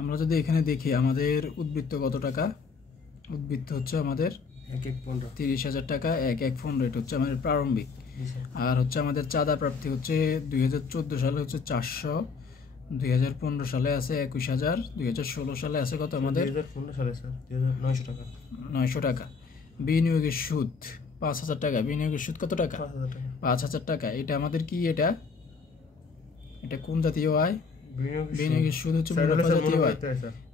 আমরা যদি এখানে দেখি আমাদের উদ্বৃত্ত কত টাকা, উদ্বৃত্ত হচ্ছে আমাদের 30,000 টাকা, 1,115 এটা হচ্ছে আমাদের প্রারম্ভিক। আর হচ্ছে আমাদের চাঁদা প্রাপ্তি হচ্ছে 2014 সালে হচ্ছে 400, 2015 সালে আছে 21,000, 2016 সালে আছে কত আমাদের 900 টাকা। বিনিয়োগের সুদ 5,000 টাকা। বিনিয়োগের সুদ কত টাকা? 5,000 টাকা। এটা আমাদের কি, এটা কোন জাতীয় আয়? বিনিয়োগের সুদ হচ্ছে মুনাফা জাতীয় আয়।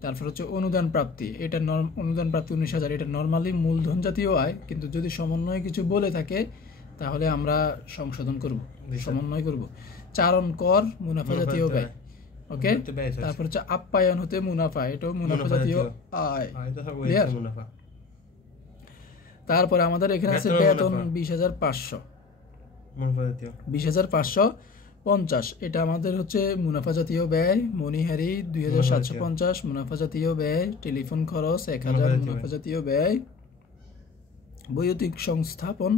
তারপর হচ্ছে অনুদান প্রাপ্তি, এটা অনুদান প্রাপ্তি 19,000, এটা নর্মালি মূলধন জাতীয় আয়, কিন্তু যদি সমন্বয়ে কিছু বলে থাকে তাহলে আমরা সংশোধন করব, সমন্বয় করব। চারণ কর মুনাফা জাতীয় ব্যয়, ওকে। তারপর হচ্ছে আপ্যায়ন হতে মুনাফা, এটাও মুনাফা জাতীয় আয়। তারপরে আমাদের এখানে আছে বেতন 20,500, 20,550, এটা আমাদের হচ্ছে মুনাফা জাতীয় ব্যয়। মনিহারি 2,750 মুনাফা জাতীয় ব্যয়। টেলিফোন খরচ 1,000 মুনাফা জাতীয় ব্যয়। বৈদ্যুতিক সংস্থাপন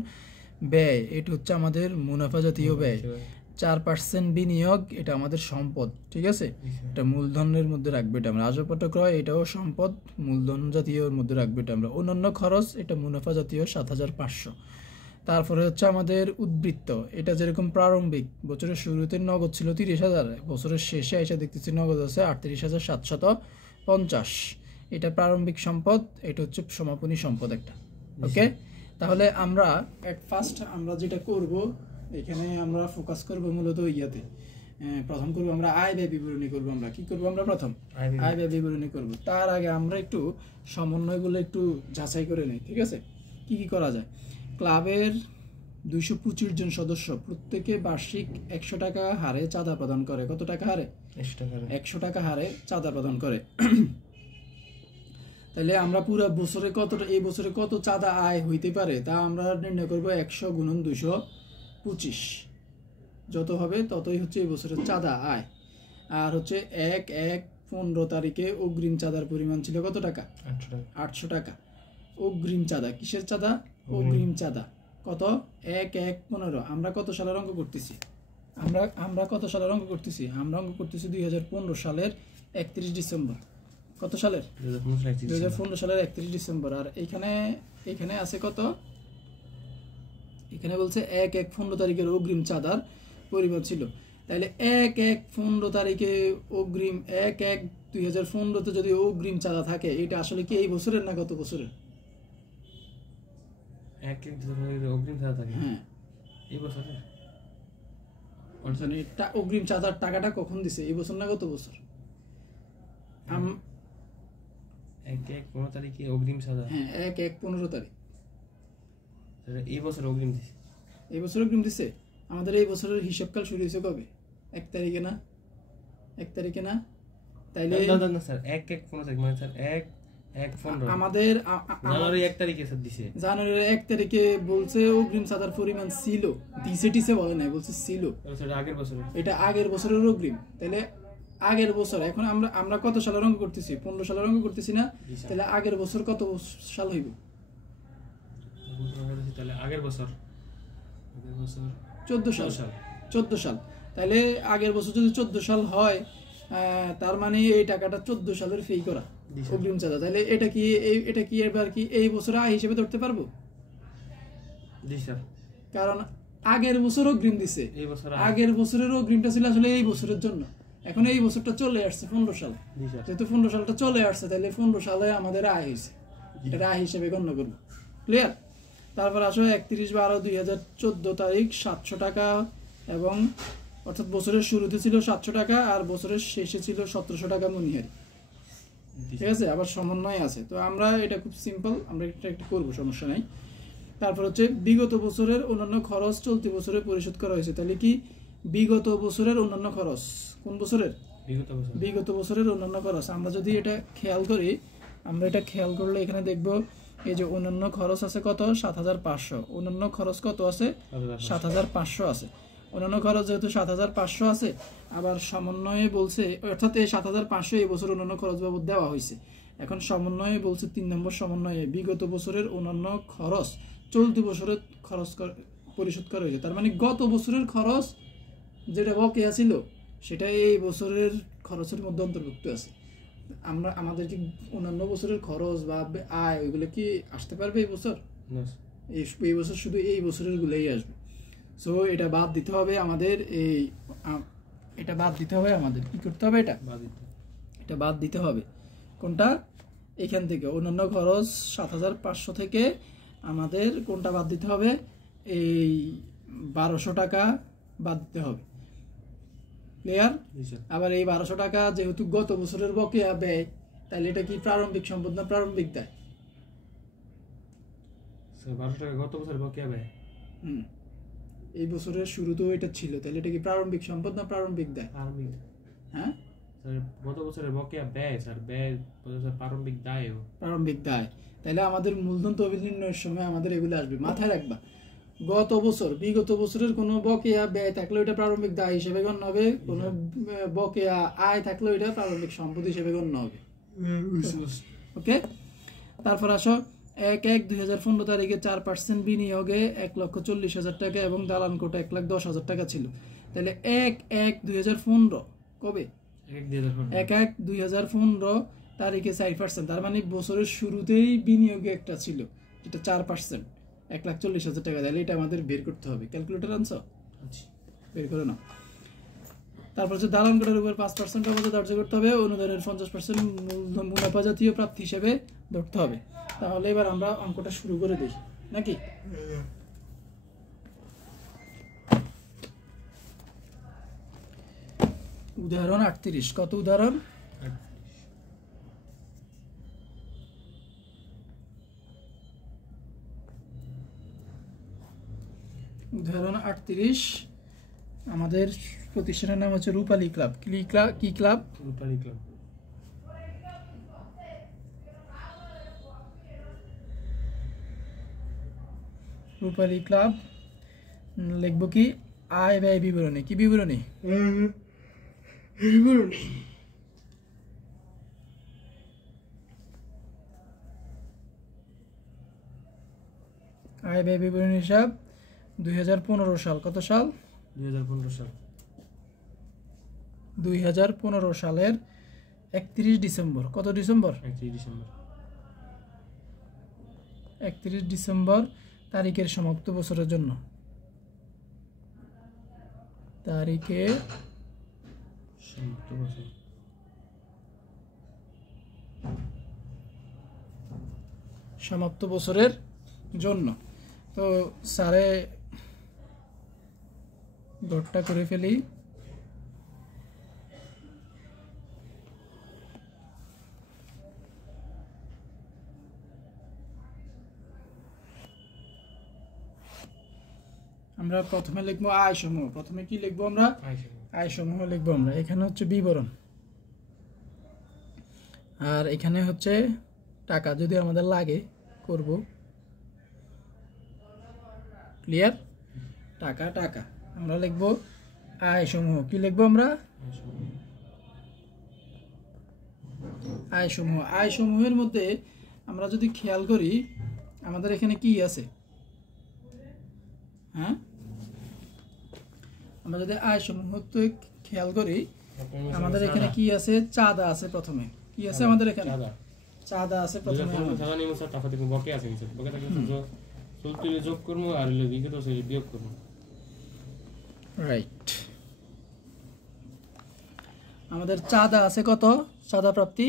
ব্যয়, এটা হচ্ছে আমাদের মুনাফা জাতীয় ব্যয়। 4% বিনিয়োগ, এটা আমাদের সম্পদ, ঠিক আছে, এটা মূলধনের মধ্যে রাখবে, এটা আমরা। আসবাবপত্র ক্রয়, এটাও সম্পদ, মূলধন জাতীয়র মধ্যে রাখবে, এটা আমরা। অন্যান্য খরচ, এটা মুনাফা জাতীয় 7,500। তারপরে হচ্ছে আমাদের উদ্বৃত্ত, এটা যেরকম প্রারম্ভিক বছরের শুরুতে নগদ ছিল 30,000, বছরের শেষে এসে দেখতেছি নগদ আছে 38,750, এটা প্রারম্ভিক সম্পদ, এটা হচ্ছে সমাপনী সম্পদ একটা, ওকে। তাহলে আমরা ফার্স্ট আমরা যেটা করব, এখানে আমরা ফোকাস করব মূলত ইয়াতে। প্রথম করব আমরা আয় ব্যয় বিবরণী করব। আমরা কি করব? আমরা প্রথম আয় ব্যয় বিবরণী করব। তার আগে আমরা একটু সমন্বয়গুলো একটু যাচাই করে নিই, ঠিক আছে, কি কি করা যায়। ক্লাবের 225 জন সদস্য প্রত্যেকে বার্ষিক 100 টাকা হারে চাঁদা প্রদান করে। কত টাকা হারে? 100 টাকা হারে চাঁদা প্রদান করে। তাহলে আমরা পুরো বছরে এই বছরে কত চাঁদা আয় হইতে পারে তা আমরা নির্ণয় করব। 100 গুণন 225, যত হবে ততই হচ্ছে এই বছরের চাঁদা আয়। আর হচ্ছে 1/1/15 তারিখে অগ্রিম চাঁদার পরিমাণ ছিল কত টাকা? 800 টাকা। অগ্রিম চাঁদা, কিসের চাঁদা? অগ্রিম চাঁদা। কত? 1/1/15। আমরা কত সালের অঙ্ক করতেছি? আমরা কত সালের অঙ্ক করতেছি? আমরা অঙ্ক করতেছি 2015 সালের 31 ডিসেম্বর। কত সালের? 2015 সালের 31 ডিসেম্বর। আর এখানে আছে কত? এখানে বলছে 1/1/15 তারিখের অগ্রিম চাঁদার পরিমাণ ছিল। তাহলে 1/1/15 তারিখে অগ্রিম 1/1/2015 যদি অগ্রিম চাঁদা থাকে, এটা আসলে কি এই বছরের না গত বছরের? 1/1/2015 অগ্রিম চাঁদা থাকে, হ্যাঁ এই বছরের। মানে অগ্রিম চাঁদার টাকাটা কখন দিছে? এই বছর না গত বছর? 1/1/15 তারিখে অগ্রিম চাঁদা, হ্যাঁ 1/1/15 তারিখ। এই বছর অগ্রিম দিছে, এই বছর অগ্রিম দিছে। আমাদের এই বছরের হিসাবকাল শুরু হয়েছে কবে? 1 তারিখে না? 1 তারিখে না? তাইলে না স্যার 1/1/15 তারিখ, মানে স্যার 1/1/15 আমাদের জানুয়ারি 1 তারিখে স্যার দিছে। জানুয়ারি 1 তারিখে বলছে অগ্রিম চাঁদার পরিমাণ ছিল, দিছে বলে নাই, বলছে ছিল। এটা আগের বছর, এটা আগের বছরের অগ্রিম। তাহলে আগের বছর, এখন আমরা কত সালের অঙ্ক করতেছি? 15 সালের অঙ্ক করতেছি না? তাহলে আগের বছর কত সাল হইব? তাহলে আগের বছর 14 সাল। তাহলে আগের বছর যদি 14 সাল হয়, তার মানে এই টাকাটা 14 সালের ফি করা অগ্রিম চাঁদা। তাহলে এটা কি এবার কি এই বছর আয় হিসেবে ধরতে পারবো? জি স্যার, কারণ আগের বছর অগ্রিম দিছে, আগের বছরের অগ্রিমটা ছিল আসলে এই বছরের জন্য। এখন এই বছরটা চলে আসছে 15 সাল, যেহেতু 15 সালটা চলে আসছে, তাহলে 15 সালে আমাদের আয় হয়েছে, এটা আয় হিসেবে গণ্য করবো। ক্লিয়ার? তারপর আসো 31/12/2014 তারিখ 700 টাকা, এবং অর্থাৎ বছরের শুরুতে ছিল 700 টাকা আর বছরের শেষে ছিল 1700 টাকা মনিহারি, ঠিক আছে। আবার সমন্বয় আছে, তো আমরা এটা খুব সিম্পল, আমরা এটা করবো, সমস্যা নাই। তারপর হচ্ছে বিগত বছরের অন্যান্য খরচ চলতি বছরে পরিশোধ করা হয়েছে। তাহলে কি বিগত বছরের অন্যান্য খরচ? কোন বছরের? বিগত বছরের অন্যান্য খরচ। আমরা যদি এটা খেয়াল করি, আমরা এটা খেয়াল করলে এখানে দেখবো এই যে অন্যান্য খরচ আছে কত? 7,500। অন্যান্য খরচ কত আছে? 7,500 আছে। অন্যান্য খরচ যেহেতু 7,500 আছে, আবার সমন্বয়ে বলছে, অর্থাৎ এই 7,500 এই বছর অন্যান্য খরচ বাবদ দেওয়া হয়েছে। এখন সমন্বয়ে বলছে 3 নম্বর সমন্বয়ে বিগত বছরের অন্যান্য খরচ চলতি বছরের খরচ পরিশোধ করা হয়েছে। তার মানে গত বছরের খরচ যেটা বকেয়া ছিল সেটা এই বছরের খরচের মধ্যে অন্তর্ভুক্ত আছে। আমরা আমাদের কি অন্যান্য বছরের খরচ বা আয় ওইগুলো কি আসতে পারবে এই বছর? এই বছর শুধু এই বছরের গুলোই আসবে। সো এটা বাদ দিতে হবে আমাদের, এটা বাদ দিতে হবে আমাদের। কি করতে হবে? এটা বাদ দিতে হবে। কোনটা? এখান থেকে অন্যান্য খরচ 7,500 থেকে আমাদের কোনটা বাদ দিতে হবে? এই 1200 টাকা বাদ দিতে হবে। ক্লিয়ার? আবার এই 1200 টাকা যেহেতু গত বছরের বকেয়া ব্যয়, তাহলে এটা কি প্রারম্ভিক সম্পদ না প্রারম্ভিক দায়? 1200 টাকা গত বছরের বকেয়া ব্যয়। এই বছরের শুরুতেও এটা ছিল, তাহলে এটা কি প্রারম্ভিক সম্পদ না প্রারম্ভিক দায়? হ্যাঁ স্যার, গত বছরের বকেয়া ব্যয় স্যার, ব্যয় প্রারম্ভিক দায়। প্রারম্ভিক দায়। তাহলে আমাদের মূলধন তহবিল নির্ণয়ের সময় আমাদের এগুলো আসবে। মাথায় রাখবা, গত বছর বিগত বছরের কোনো বকেয়া ব্যয় থাকলে ওইটা প্রারম্ভিক দায় হিসেবে গণ্য হবে, কোনো বকেয়া আয় থাকলে ওইটা প্রারম্ভিক সম্পদ হিসেবে গণ্য হবে। ওকে, তারপর আসো 1/1/2015 তারিখে 4% বিনিয়োগে 1,40,000 টাকা এবং দালান কোটা 1,10,000 টাকা ছিল। তাহলে 1/1/2015 কবে? 1/1/2015 তারিখে 4%, তার মানে বছরের শুরুতেই বিনিয়োগে একটা ছিল যেটা 4%, 1,40,000 টাকা। তাহলে এটা আমাদের বের করতে হবে। ক্যালকুলেটর আনছো? বের করে নাও। তারপর হচ্ছে দালান কোটার উপর 5% মতো ধার্য করতে হবে, অনুদানের 50% মুনাফা জাতীয় প্রাপ্তি হিসেবে ধরতে হবে। তাহলে এবার আমরা অঙ্কটা শুরু করে দিই নাকি? উদাহরণ 38। কত উদাহরণ? উদাহরণ 38। আমাদের প্রতিষ্ঠানের নাম হচ্ছে রূপালী ক্লাব। কি ক্লাব? রূপালী ক্লাব। রূপালী ক্লাব লিখবো কি? আয় ব্যয় বিবরণী। কি বিবরণী? আয় ব্যয় বিবরণী হিসাব 2015 সাল। কত সাল? 2015 সাল। 2015 সালের 31 ডিসেম্বর। কত ডিসেম্বর? 31 ডিসেম্বর তারিখের সমাপ্ত বছরের জন্য। তারিখে সমাপ্ত বছরের জন্য। তো স্যারে ডটটা করে ফেলি। আমরা প্রথমে লিখবো আয় সমূহ। প্রথমে কি লিখবো আমরা? আয় সমূহ লিখবো আমরা। এখানে হচ্ছে বিবরণ, আর এখানে হচ্ছে টাকা যদি আমাদের লাগে করব। ক্লিয়ার? টাকা টাকা আমরা লিখবো আয় সমূহ। কি লিখবো আমরা? আয় সমূহ। আয় সমূহের মধ্যে আমরা যদি খেয়াল করি আমাদের এখানে কি আছে? হ্যাঁ, আমরা যদি আয় সমূহ খেয়াল করি আমাদের এখানে কি আছে? চাঁদা আছে। প্রথমে কি আছে আমাদের এখানে? চাঁদা আছে প্রথমে। রাইট। আমাদের চাঁদা আছে কত? চাঁদা প্রাপ্তি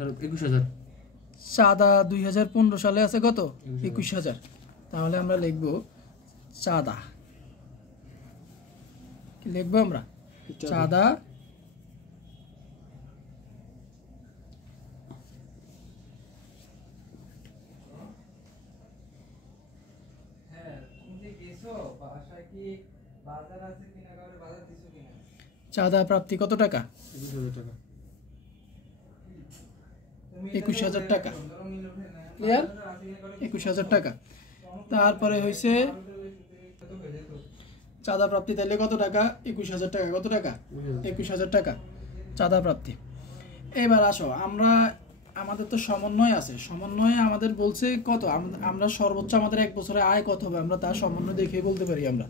21,000। চাঁদা 2015 সালে আছে কত? 21,000। তাহলে আমরা লিখবো চাঁদা। কি লিখবো আমরা? চাঁদা চাঁদা প্রাপ্তি কত টাকা? 21,000 টাকা। ক্লিয়ার? 21,000 টাকা। তারপরে হয়েছে চাঁদা প্রাপ্তি। তাহলে কত টাকা? 21,000 টাকা। কত টাকা? 21,000 টাকা চাঁদা প্রাপ্তি। এবার আসো, আমাদের তো সমন্বয় আছে। সমন্বয়ে আমাদের বলছে কত? আমরা সর্বোচ্চ আমাদের এক বছরে আয় কত হবে আমরা তার সমন্বয় দেখে বলতে পারি আমরা।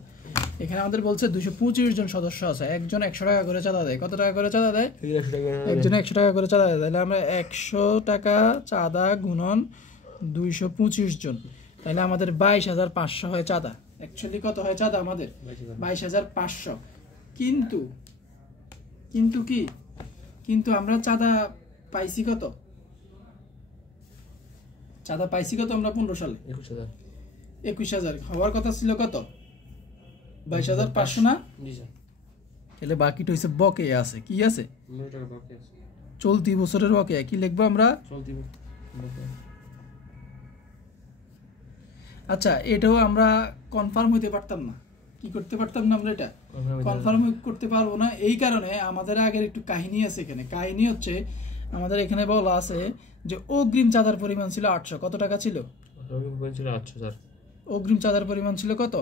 এখানে আমাদের বলছে 225 জন সদস্য আছে, একজন 100 টাকা করে চাঁদা দেয়। কত টাকা করে চাঁদা দেয়? একজন 100 টাকা করে চাঁদা দেয়। তাহলে আমরা 100 টাকা চাঁদা গুণন 225 জন, তাহলে আমাদের 22,500 হয় চাঁদা। অ্যাকচুয়ালি কত হয় চাঁদা আমাদের? 22,500। কিন্তু আমরা চাঁদা পাইছি কত? চাঁদা পাইছি কত আমরা 15 সালে? 21,000 হওয়ার কথা ছিল কত? 22,500 না? তাহলে বাকিটা হইছে বকেয়া আছে। কি আছে? চলতি বছরের বকেয়া। কি লিখবো আমরা? আচ্ছা, এটাও আমরা কনফার্ম হইতে পারতাম না। কি করতে পারতাম না আমরা? এটা কনফার্ম করতে পারবো না। এই কারণে আমাদের আগের একটু কাহিনী আছে এখানে। কাহিনী হচ্ছে আমাদের এখানে বলা আছে যে অগ্রিম চাঁদার পরিমাণ ছিল 800। কত টাকা ছিল? অগ্রিম চাঁদার পরিমাণ ছিল কত?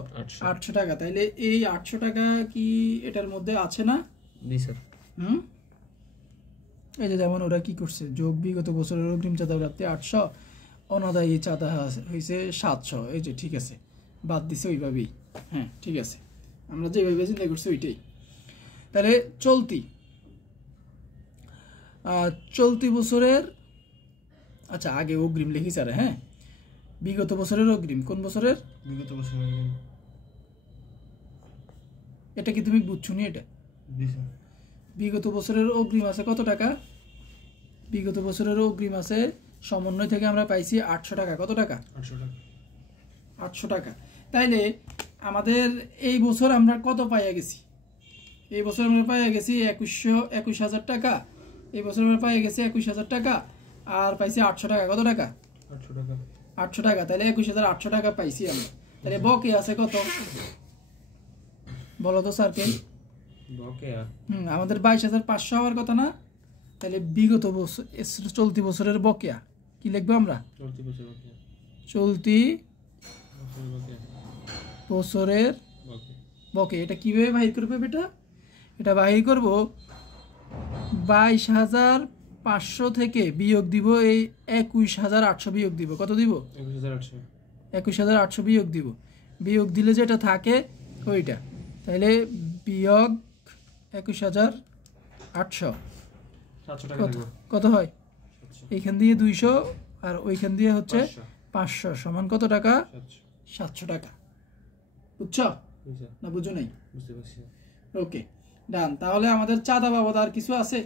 800 টাকা। তাইলে এই 800 টাকা কি এটার মধ্যে আছে না? এই যে যেমন ওরা কি করছে, যোগ বিগত বছরের অগ্রিম চাঁদা প্রাপ্তি 800, অনাদায়ী চাঁদা হয়েছে 700। এই যে ঠিক আছে, বাদ দিছে ওইভাবেই। হ্যাঁ ঠিক আছে, আমরা যেভাবে চিন্তা করছি ওইটাই। তাহলে চলতি বছরের, আচ্ছা আগে অগ্রিম লিখি স্যার। হ্যাঁ, বিগত বছরের অগ্রিম। কোন বছরের? বিগত বছরের অগ্রিম। এটা কি তুমি বুঝছো নি? এটা বিগত বছরের অগ্রিম আছে কত টাকা? বিগত বছরের অগ্রিম আছে সমন্বয় থেকে আমরা পাইছি 800 টাকা। কত টাকা? 800 টাকা। তাইলে আমাদের এই বছর আমরা কত পাইয়া গেছি? এই বছর আমরা পাইয়া গেছি 21,000 টাকা। এই বছর আমরা পাইয়া গেছি 21,000 টাকা, আর পাইছি 800 টাকা। কত টাকা? 800 টাকা। তাহলে 21,800 টাকা পাইছি আমরা। তাহলে বকে আছে কত বলো তো স্যারকে? আমাদের 22,500 হওয়ার কথা না? তাহলে বিগত বছর, চলতি বছরের বকেয়া কি লিখবো আমরা? চলতি বছরের বকেয়া। এটা কিভাবে বাহির করবে বেটা? এটা বাহির করব 22,500 থেকে বিয়োগ দিব এই 21,800 বিয়োগ দিব। কত দিব? 21,800 বিয়োগ দিব। বিয়োগ দিলে যেটা থাকে ওইটা, তাহলে বিয়োগ 21,800 কত হয়? এইখান দিয়ে 200 আর ওইখান দিয়ে হচ্ছে 500 সমান কত টাকা? 700 টাকা। বুঝছো না? বুঝো নাই? ওকে ডান। তাহলে আমাদের চাঁদা বাবদ আর কিছু আছে?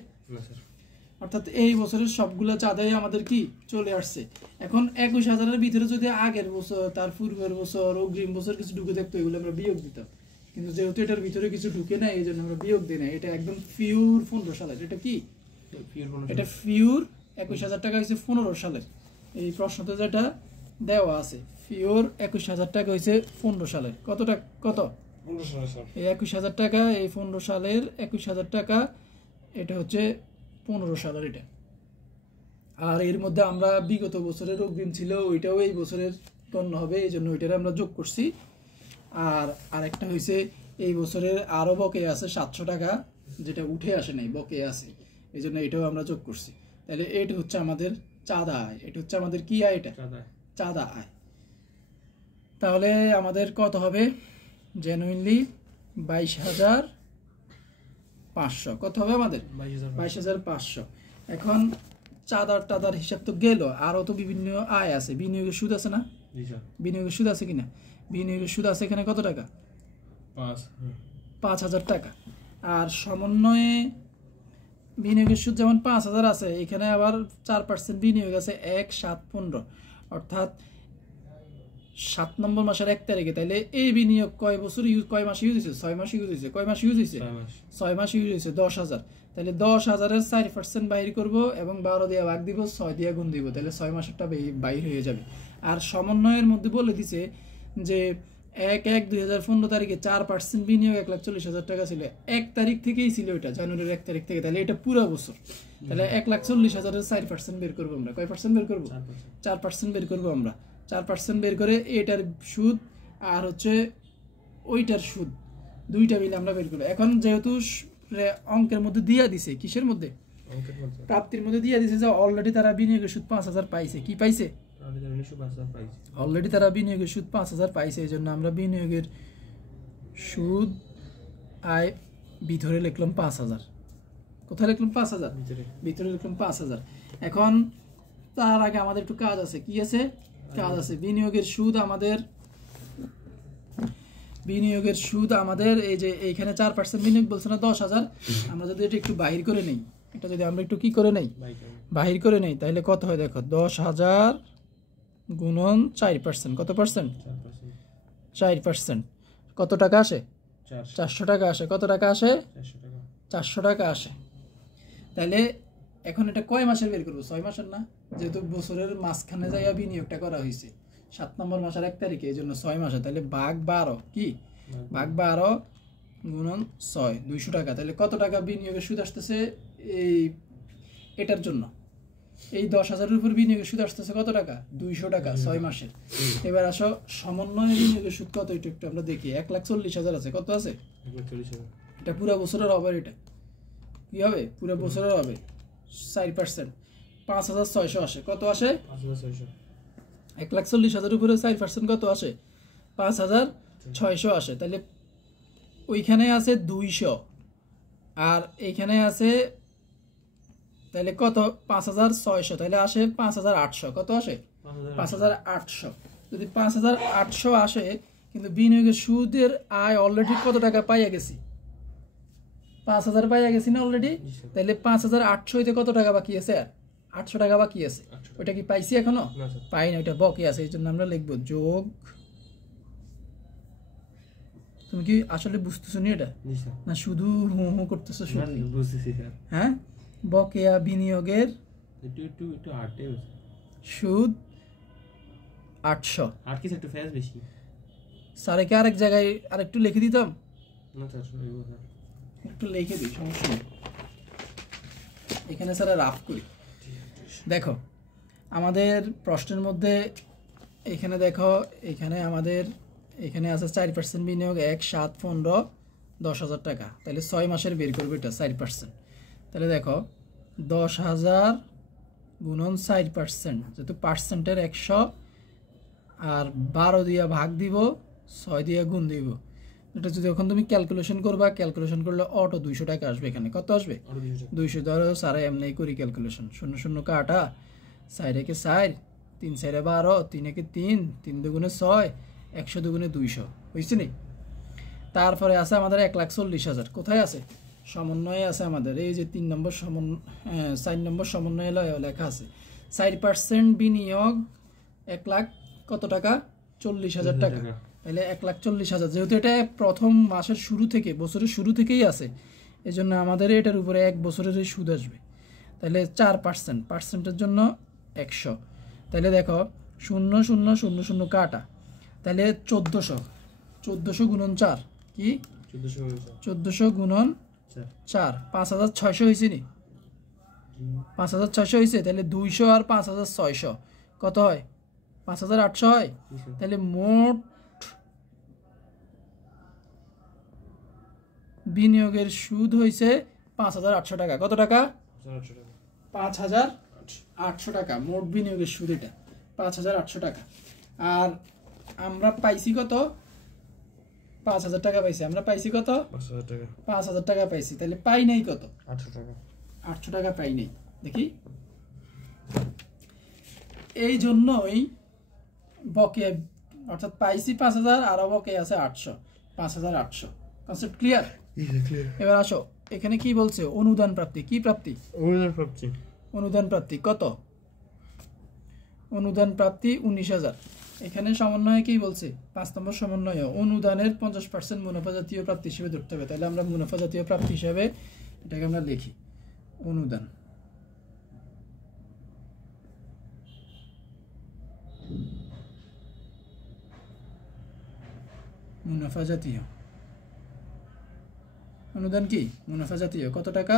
অর্থাৎ এই বছরের সবগুলো চাঁদাই আমাদের কি চলে আসছে। এখন 21,000-এর ভিতরে যদি আগের বছর, তার পূর্বের বছর, অগ্রিম বছর কিছু ঢুকে থাকতো, এগুলো আমরা বিয়োগ দিতাম। কিন্তু যেহেতু এটার ভিতরে কিছু ঢুকে নাই, এই জন্য আমরা বিয়োগ দিই না। এটা একদম পিওর 15 সালের। এটা কি? এটা পিওর 21,000 টাকা হয়েছে 15 সালের। এই প্রশ্নতে যেটা দেওয়া আছে পিওর 21,000 টাকা হয়েছে 15 সালের। কত টাকা? কত? 15 সালের। এই 21,000 টাকা, এই 15 সালের 21,000 টাকা, এটা হচ্ছে 15 সালের এটা। আর এর মধ্যে আমরা বিগত বছরের অগ্রিম ছিল, ওইটাও এই বছরের গণ্য হবে, এই জন্য ওইটারে আমরা যোগ করছি। আর আরেকটা হয়েছে এই বছরের আরো বকেয়া আছে 700 টাকা, যেটা উঠে আসে নাই, বকেয়া আছে, এই জন্য এটাও আমরা যোগ করছি। তাহলে এটা হচ্ছে আমাদের চাঁদা আয়। এটা হচ্ছে আমাদের কি আয়? এটা চাঁদা আয়। তাহলে আমাদের কত হবে? জেনুইনলি 22,500। কত হবে আমাদের? 22,500। এখন চাঁদার হিসাব তো গেল, আরো তো বিভিন্ন আয় আছে। বিনিয়োগের সুদ আছে না? বিনিয়োগের সুদ আছে কিনা? বিনিয়োগের সুদ আছে এখানে কত টাকা? 5,000 টাকা। আর সমন্বয়ে বিনিয়োগের সুদ যেমন 5,000 আছে, এখানে আবার 4% বিনিয়োগ আছে 1/7/15, অর্থাৎ 7 নম্বর মাসের 1 তারিখে। তাইলে এই বিনিয়োগ কয় বছর কয় মাস ইউজ হয়েছে? 6 মাস ইউজ হয়েছে। কয় মাস ইউজ হয়েছে? 6 মাস ইউজ হয়েছে। 10,000। তাহলে 10,000-এর 4% বাহির করব এবং 12 দিয়ে ভাগ দিব, 6 দিয়ে গুণ দিব, তাহলে 6 মাসেরটা বাহির হয়ে যাবে। আর সমন্বয়ের মধ্যে বলে দিছে যে 1/1/2015 তারিখে 4% বিনিয়োগ 1,40,000 টাকা ছিল। 1 তারিখ থেকেই ছিল এটা, জানুয়ারির 1 তারিখ থেকে। তাহলে এটা পুরো বছর। তাহলে 1,40,000-এর 4% বের করবো আমরা। কয় পার্সেন্ট বের করবো? 4% বের করবো আমরা। 4% বের করে এটার সুদ আর হচ্ছে ওইটার সুদ, দুইটা মিলে আমরা বের করবো। এখন যেহেতু অঙ্কের মধ্যে দিয়া দিছে, কিসের মধ্যে? প্রাপ্তির মধ্যে দিয়া দিছে যে অলরেডি তারা বিনিয়োগের সুদ 5,000 পাইছে। কি পাইছে? অলরেডি তারা বিনিয়োগের সুদ 5,000 পাইছে। এই জন্য আমরা বিনিয়োগের সুদ আয় ভিতরে লিখলাম 5,000, কোথায় লিখলাম 5,000, ভিতরে লিখলাম 5,000। এখন তার আগে আমাদের একটু কাজ আছে, কি আছে কাজ আছে, বিনিয়োগের সুদ আমাদের এই যে এইখানে 4% বিনিয়োগ বলছে না 10,000, আমরা যদি এটা একটু বাহির করে নেই, এটা যদি আমরা একটু কি করে নেই বাহির করে নেই, তাহলে কত হয় দেখো, 10,000 গুণন 4%, কত পার্সেন্ট, 4%, কত টাকা আসে, 400 টাকা আসে, কত টাকা আসে, 400 টাকা আসে। তাহলে এখন এটা কয় মাসের বের করবো, 6 মাসের না, যেহেতু বছরের মাঝখানে যাইয়া বিনিয়োগটা করা হয়েছে 7 নম্বর মাসের 1 তারিখে, এই জন্য 6 মাসে, তাহলে ভাগ 12, কি ভাগ 12 গুণন 6, 200 টাকা। তাহলে কত টাকা বিনিয়োগের সুদ আসতেছে এই এটার জন্য, এই 10,000-এর উপর বিনিয়োগের সুদ আসতেছে কত টাকা, 200 টাকা 6 মাসের। এবার আসো সমন্বয় বিনিয়োগের সুদ কত, একটু আমরা দেখি। 1,40,000 আছে, কত আছে, 1,40,000, এটা পুরো বছরের হবে, এটা কি হবে পুরো বছরের হবে 4%, 5,600 আসে, কত আসে 5,600, 1,40,000 উপরে 4% কত আসে, 5,600 আসে। তাহলে ওইখানে আছে 200 আর এইখানে আছে, তাহলে কত 5,600, তাহলে আসে 5,800, কত আসে 5,800। যদি 5,800 আসে, কিন্তু বিনিয়োগের সুদের আয় অলরেডি কত টাকা পাইয়া গেছি, 5,000 পাইয়া গেছি না অলরেডি, তাহলে 5,800 হইতে কত টাকা বাকি আছে, 800 টাকা বাকি আছে। ওইটা কি পাইছি এখনো, পাই না, ওইটা বাকি আছে, এই জন্য আমরা লিখবো যোগ। তুমি কি আসলে বুঝতেছো নি এটা, না শুধু হু হু করতেছো, হ্যাঁ, বকেয়া বিনিয়োগের সুদ 800, আর কি একটু ফেস বেশি, স্যার কি আরেক জায়গায় আরেকটু লিখে দিতাম, না স্যার একটু লিখে দিই, সমস্যা নেই, এখানে স্যার রাফ করি। দেখো আমাদের প্রশ্নের মধ্যে এখানে দেখো, এখানে আমাদের এখানে আছে 4% বিনিয়োগ, 1, 7, 15, 10,000 টাকা, তাহলে 6 মাসের বের করবে এটা 4%। তাহলে দেখো 10,000 গুণন 4%, যেহেতু পার্সেন্টের 100 আর 12 দিয়া ভাগ দিব, 6 দিয়া গুণ দিব। এটা যদি এখন তুমি ক্যালকুলেশন করবা, ক্যালকুলেশন করলে অটো 200 টাকা আসবে। এখানে কত আসবে, 200। ধরো সারা এমনি করি ক্যালকুলেশন, 0 0 কাটা, 4 একে 4, 3 4 12, 3 একে 3, 3 দুগুণে 6, 100 দুগুণে 200, বুঝছি নি। তারপরে আছে আমাদের 1,40,000, কোথায় আছে, সমন্বয়ে আছে আমাদের, এই যে 3 নম্বর 4 নম্বর সমন্বয়ে লেখা আছে। 4% বিনিয়োগ 1 লাখ কত টাকা, 40,000 টাকা। তাহলে 1,40,000, যেহেতু এটা প্রথম মাসের শুরু থেকে, বছরের শুরু থেকেই আছে, এই জন্য আমাদের এটার উপরে 1 বছরের সুদ আসবে। তাহলে 4%, পার্সেন্টের জন্য 100। তাহলে দেখো 0 0 0 0 কাটা, তাহলে 1400 গুণন 4, কি 1400 গুণন 4, 5,600 হয়েছে নি, 5,600 হয়েছে। তাহলে 200 আর 5,600 কত হয়, 5,800 হয়। তাহলে মোট বিনিয়োগের সুদ হয়েছে 5,800 টাকা, কত টাকা, 5,800 টাকা মোট বিনিয়োগের সুদ, এটা 5,800 টাকা। আর আমরা পাইছি কত, 5,000 টাকা পাইছি, আমরা পাইছি কত, 5,000 টাকা পাইছি। তাহলে পাই নাই কত, 800 টাকা পাই নাই। দেখি, এই জন্যই বকেয়া, অর্থাৎ পাইছি 5,000 আর বকেয়া আছে 800, 5,800। Concept clear? এবার আসো, এখানে কি বলছে, অনুদান প্রাপ্তি, কি প্রাপ্তি, অনুদান প্রাপ্তি কত, অনুদান প্রাপ্তি 19,000। এখানে সমন্বয়ে কি বলছে, 5 নম্বর সমন্বয়ে অনুদানের 50% মুনাফা জাতীয় প্রাপ্তি হিসেবে ধরতে হবে। তাহলে আমরা মুনাফা জাতীয় প্রাপ্তি হিসেবে এটাকে আমরা লিখি, অনুদান। মুনাফা জাতীয় অনুদান, কি মুনাফা জাতীয়, কত টাকা,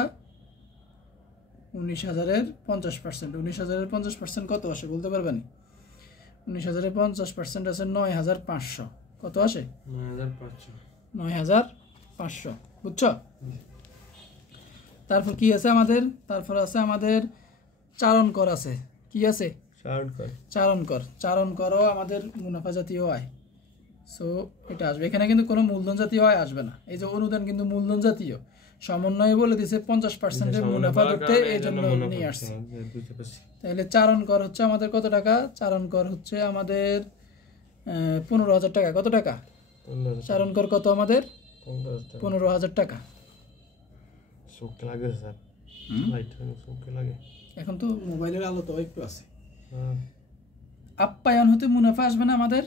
19,000-এর 50%। 19,000-এর 50% কত আসে বলতে পারবেনি, 19,000-এর 50% আছে 9,500, কত আসে 9,500, বুঝছো? তারপর কি আছে আমাদের, তারপর আছে আমাদের চারণ কর আছে, কি আছে চারণ কর, চারণ করও আমাদের মুনাফা জাতীয় আয়। সো এটা আসবে। এখানে কিন্তু কোনো মূলধন জাতীয় আয় আসবে না। এই যে অনুদান কিন্তু মূলধন জাতীয়, সমন্বয়ে বলে দিছে 50% মুনাফা ধরতে, এই জন্য নিয়ে আসছে। তাহলে চারণ কর হচ্ছে আমাদের কত টাকা? চারণ কর হচ্ছে আমাদের 15,000 টাকা। কত টাকা চারণ কর? কত আমাদের? 15,000 টাকা। এখন তো মোবাইলের আলো তো একটু আছে। আপ্যায়ন হতে মুনাফা আসবে না আমাদের?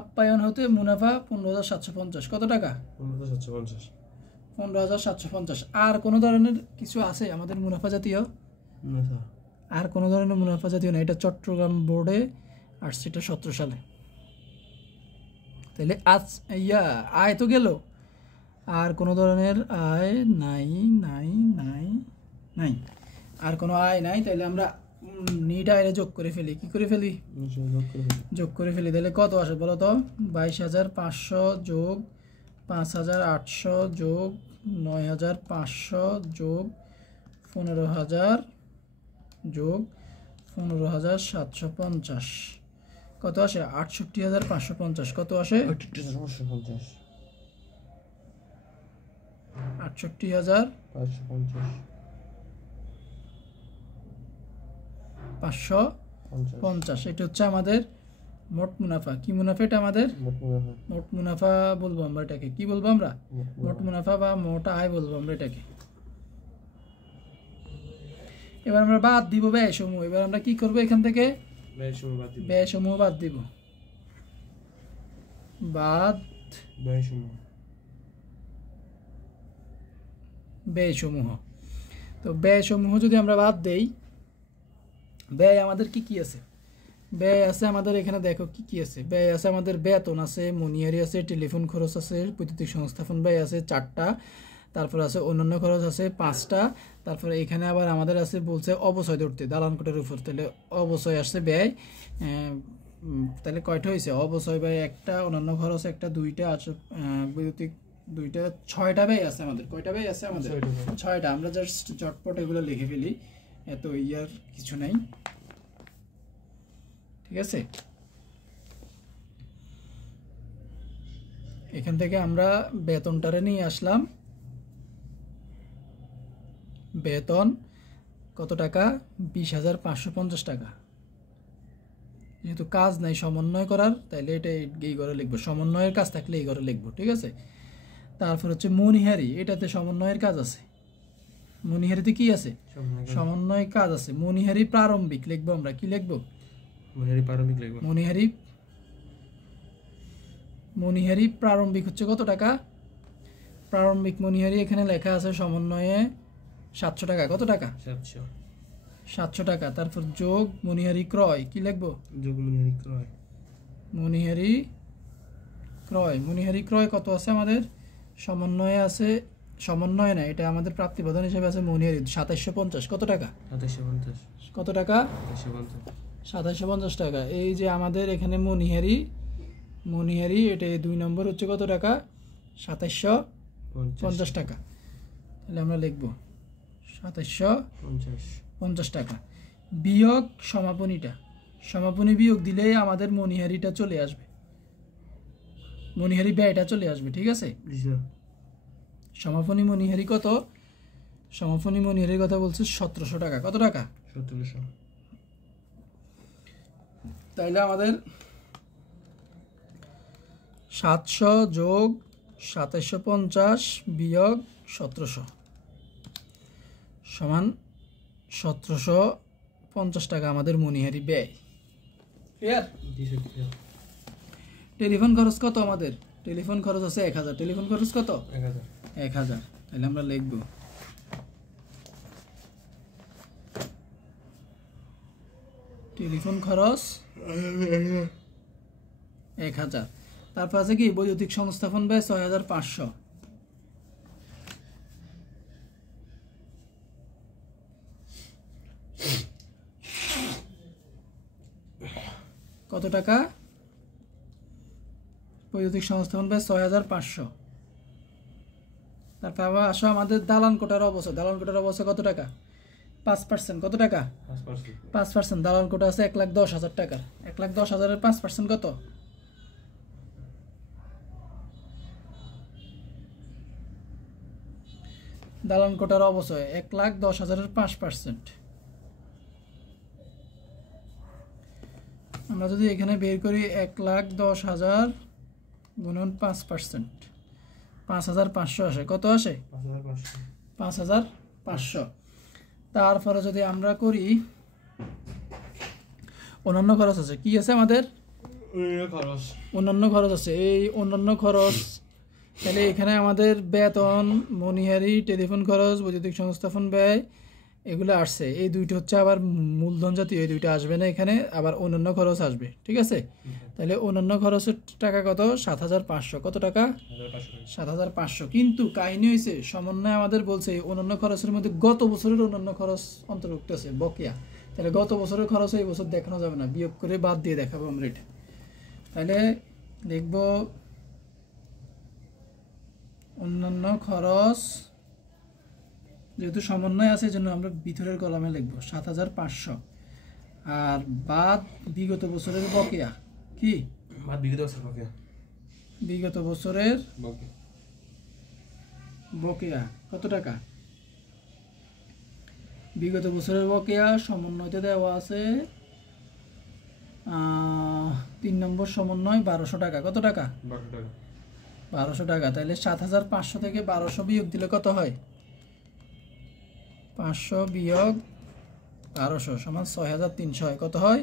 আপ্যায়ন হতে মুনাফা 15,750। কত টাকা? 15,750। আর কোন ধরনের কিছু আছে আমাদের মুনাফা জাতীয়? আর কোন ধরনের মুনাফা জাতীয় না। এটা চট্টগ্রাম বোর্ডে আর সেটা 17 সালে। তাহলে আয় তো গেল, আর কোন ধরনের আয় নাই নাই নাই নাই, আর কোনো আয় নাই। তাহলে আমরা নিট আয় যোগ করে ফেলি। কি করে ফেলি? যোগ করে ফেলি। তাহলে কত আসে বলো তো? 22,500 যোগ 5,800 যোগ 9,500 যোগ 15,000 যোগ 15,750 কত আসে? 68,550। কত আসে? 68,550। এটা হচ্ছে আমাদের মোট মুনাফা। কি মুনাফা এটা আমাদের? মোট মুনাফা বলবো আমরা এটাকে। কি বলবো আমরা? মোট মুনাফা বা মোট আয় বলবো আমরা এটাকে। এবার আমরা বাদ দিব ব্যয় সমূহ। এবার আমরা কি করবো? এখান থেকে ব্যয় সমূহ বাদ দিব। ব্যয় সমূহ। তো ব্যয় সমূহ যদি আমরা বাদ দেই, ব্যয় আমাদের কি কি আছে? ব্যয় আছে আমাদের এখানে, দেখো কি কি আছে। ব্যয় আছে আমাদের বেতন আছে, মনিহারি আছে, টেলিফোন খরচ আছে, বৈদ্যুতিক সংস্থাপন ব্যয় আছে 4টা, তারপর আছে অন্যান্য খরচ আছে 5টা, তারপরে এখানে আবার আমাদের আছে বলছে অবচয় ধরতে দালান কোটের উপর। তাহলে অবচয় আসছে ব্যয়, তাহলে কয়টা হয়েছে? অবচয় ব্যয় 1টা, অন্যান্য খরচ 1টা, 2টা আছে, বৈদ্যুতিক 2টা, 6টা ব্যয় আছে আমাদের। কয়টা ব্যয় আছে আমাদের? 6টা। আমরা জাস্ট চটপট এগুলো লিখে ফেলি, এত ইয়ার কিছু নাই। ঠিক আছে, এখান থেকে আমরা বেতনটারে নিয়ে আসলাম। বেতন কত টাকা? 20,550 টাকা। যেহেতু কাজ নাই সমন্বয় করার, তাইলে এটা এই ঘরে লিখবো। সমন্বয়ের কাজ থাকলে এই ঘরে লিখবো। ঠিক আছে, তারপর হচ্ছে মনিহারি, এটাতে সমন্বয়ের কাজ আছে। মনিহারিতে কি আছে? সমন্বয় কাজ আছে। মনিহারি প্রারম্ভিক লিখবো আমরা। কি লিখবো? মনিহারি প্রারম্ভিক হচ্ছে কত টাকা? প্রারম্ভিক মনিহারি এখানে লেখা আছে সমন্বয়ে 700 টাকা। কত টাকা? 700 টাকা। তারপর যোগ মনিহারি ক্রয়। কি লিখবো? মনিহারি ক্রয়। মনিহারি ক্রয় কত আছে আমাদের? সমন্বয়ে আছে, সমন্বয় না, এটা আমাদের প্রাপ্তিবদন হিসেবে আছে মনিহারি 2750। কত টাকা? কত টাকা? 2750 টাকা। এই যে আমাদের এখানে মনিহারি এটা 2 নম্বর হচ্ছে কত টাকা? 2750 টাকা। তাহলে আমরা লিখবো 2750 টাকা। বিয়োগ সমাপনীটা, সমাপনী বিয়োগ দিলেই আমাদের মনিহারিটা চলে আসবে, মনিহারি ব্যয়টা চলে আসবে। ঠিক আছে, সমাপনী মনিহারি কত? সমাপনী মনিহারির কথা বলছে 1700 টাকা। কত টাকা? 1700। তাইলে আমাদের 700 যোগ 2750 বিয়োগ 1700 সমান 1750 টাকা আমাদের মনিহারি ব্যয়। ক্লিয়ার? টেলিফোন খরচ কত আমাদের? টেলিফোন খরচ আছে 1000। টেলিফোন খরচ কত? 1000। তাহলে আমরা লিখব টেলিফোন খরচ 1000। তারপর আছে কি? বৈদ্যুতিক সংস্থাপন ব্যয় 6500। কত টাকা? বৈদ্যুতিক সংস্থাপন ব্যয় 6500। তারপর আবার আসো আমাদের দালান কোটার অবস্থা। দালান কোটার অবস্থা কত টাকা? 5%, কত টাকা? 5%। দালাল কোটা আছে 1,10,000 টাকার। 1,10,000 5% কত? দালান কোটার অবচয় 1,10,000 5%। আমরা যদি এখানে বের করি 1,10,000 গুণন 5%, 5,500 আসে। কত আসে? 5,500। তারপরে যদি আমরা করি অন্যান্য খরচ আছে, কি আছে আমাদের? অন্যান্য খরচ আছে। এই অন্যান্য খরচ, তাহলে এখানে আমাদের বেতন, মনিহারি, টেলিফোন খরচ, বৈদ্যুতিক সংস্থাপন ব্যয়, এগুলো আসছে। এই দুইটা হচ্ছে আবার মূলধন জাতীয়, এই দুইটা আসবে না এখানে, আবার অন্যান্য খরচ আসবে। ঠিক আছে, তাহলে অন্যান্য খরচের টাকা কত? 7,500। কত টাকা? 7,500। কিন্তু কাহিনী হয়েছে, সমন্বয় আমাদের বলছে অন্যান্য খরচের মধ্যে গত বছরের অন্যান্য খরচ অন্তর্ভুক্ত আছে, বকেয়া। তাহলে গত বছরের খরচ এই বছর দেখানো যাবে না, বিয়োগ করে বাদ দিয়ে দেখাবো আমরা এটা। তাহলে দেখব অন্যান্য খরচ, যেহেতু সমন্বয় আছে এই জন্য আমরা ভিতরের কলামে লিখবো 7,500, আর বাদ বিগত বছরের বকেয়া। কি বাদ? বিগত বছরের বকেয়া। বিগত বছরের বকেয়া কত টাকা? বিগত বছরের বকেয়া সমন্বয়তে দেওয়া আছে 3 নম্বর সমন্বয় 1,200 টাকা। কত টাকা? 1,200 টাকা। তাহলে 7,500 থেকে 1,200 বিয়োগ দিলে কত হয়? 500 বিয়োগ 1,200 সমান 6,300 হয়। কত হয়?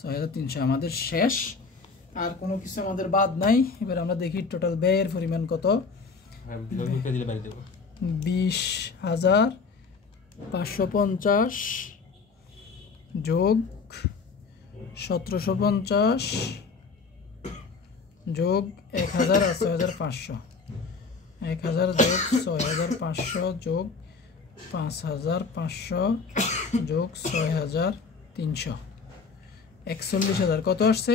6,300 আমাদের শেষ। আর কোনো কিছু আমাদের বাদ নাই। এবার আমরা দেখি টোটাল ব্যয়ের পরিমাণ কত। 20,550 যোগ 1,750 যোগ 1,000 আর 6,500, 1,000 যোগ 6,500 যোগ 5,500 যোগ 6,300, 41,000। কত আসছে?